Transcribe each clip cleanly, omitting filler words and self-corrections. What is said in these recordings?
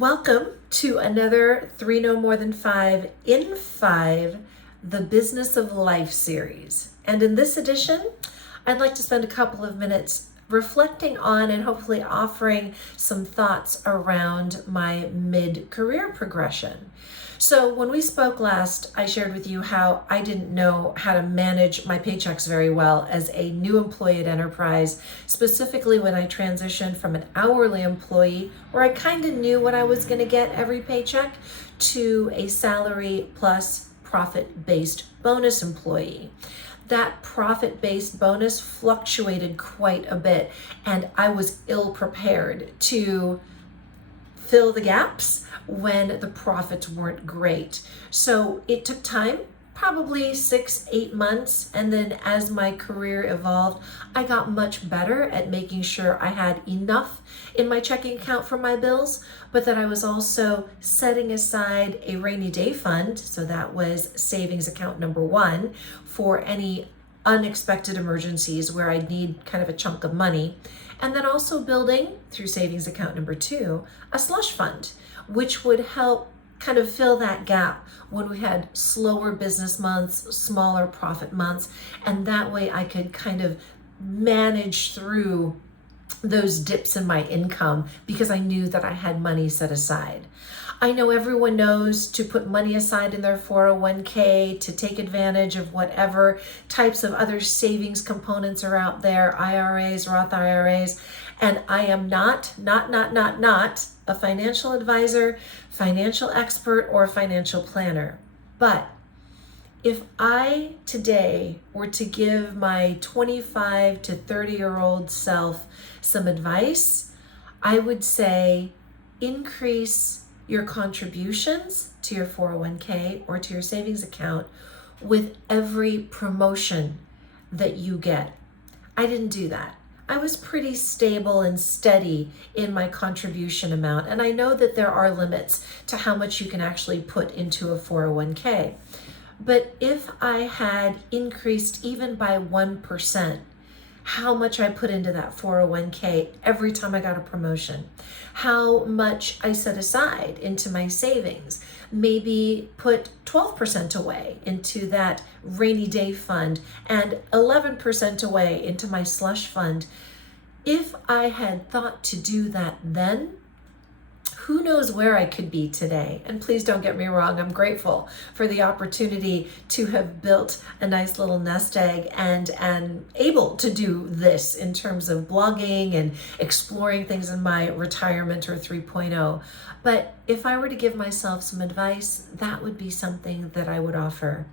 Welcome to another 3 No More Than 5 in 5, the Business of Life series. And in this edition, I'd like to spend a couple of minutes reflecting on and hopefully offering some thoughts around my mid-career progression. So when we spoke last, I shared with you how I didn't know how to manage my paychecks very well as a new employee at Enterprise, specifically when I transitioned from an hourly employee where I kind of knew what I was going to get every paycheck to a salary plus profit-based bonus employee. That profit-based bonus fluctuated quite a bit, and I was ill prepared to fill the gaps when the profits weren't great. So it took time, probably 6-8 months. And then as my career evolved, I got much better at making sure I had enough in my checking account for my bills, but that I was also setting aside a rainy day fund. So that was savings account number 1 for any unexpected emergencies where I'd need kind of a chunk of money. And then also building, through savings account number 2, a slush fund, which would help kind of fill that gap when we had slower business months, smaller profit months. And that way I could kind of manage through those dips in my income because I knew that I had money set aside. I know everyone knows to put money aside in their 401k, to take advantage of whatever types of other savings components are out there, IRAs, Roth IRAs, and I am not a financial advisor, financial expert, or financial planner. But if I today were to give my 25 to 30-year-old self some advice, I would say increase your contributions to your 401k or to your savings account with every promotion that you get. I didn't do that. I was pretty stable and steady in my contribution amount. And I know that there are limits to how much you can actually put into a 401k. But if I had increased even by 1%, how much I put into that 401k every time I got a promotion, how much I set aside into my savings, maybe put 12% away into that rainy day fund and 11% away into my slush fund. If I had thought to do that then, who knows where I could be today? And please don't get me wrong, I'm grateful for the opportunity to have built a nice little nest egg and able to do this in terms of blogging and exploring things in my retirement or 3.0. But if I were to give myself some advice, that would be something that I would offer.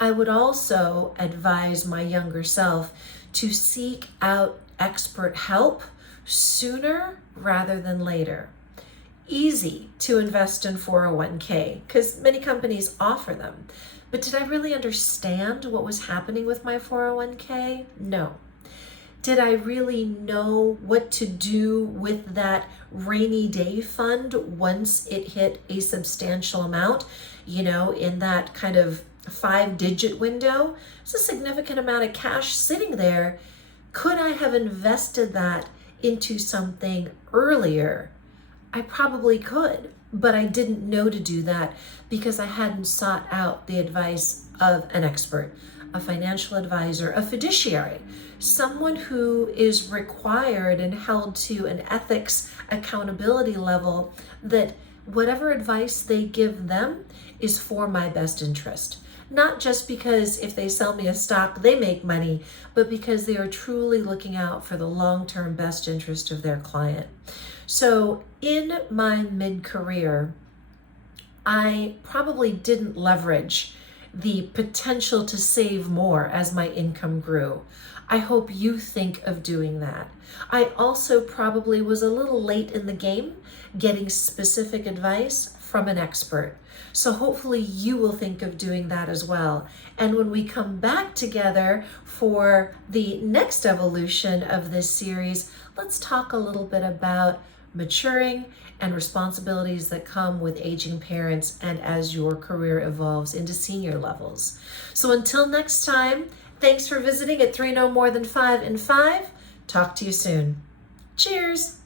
I would also advise my younger self to seek out expert help sooner rather than later. Easy to invest in 401k because many companies offer them. But did I really understand what was happening with my 401k? No. Did I really know what to do with that rainy day fund once it hit a substantial amount, in that kind of 5-digit window? It's a significant amount of cash sitting there. Could I have invested that into something earlier? I probably could, but I didn't know to do that because I hadn't sought out the advice of an expert, a financial advisor, a fiduciary, someone who is required and held to an ethics accountability level that whatever advice they give them is for my best interest. Not just because if they sell me a stock, they make money, but because they are truly looking out for the long-term best interest of their client. So in my mid-career, I probably didn't leverage the potential to save more as my income grew. I hope you think of doing that. I also probably was a little late in the game getting specific advice from an expert. So hopefully you will think of doing that as well. And when we come back together for the next evolution of this series, let's talk a little bit about maturing and responsibilities that come with aging parents and as your career evolves into senior levels. So until next time, thanks for visiting at 3 No More Than 5 in 5. Talk to you soon. Cheers.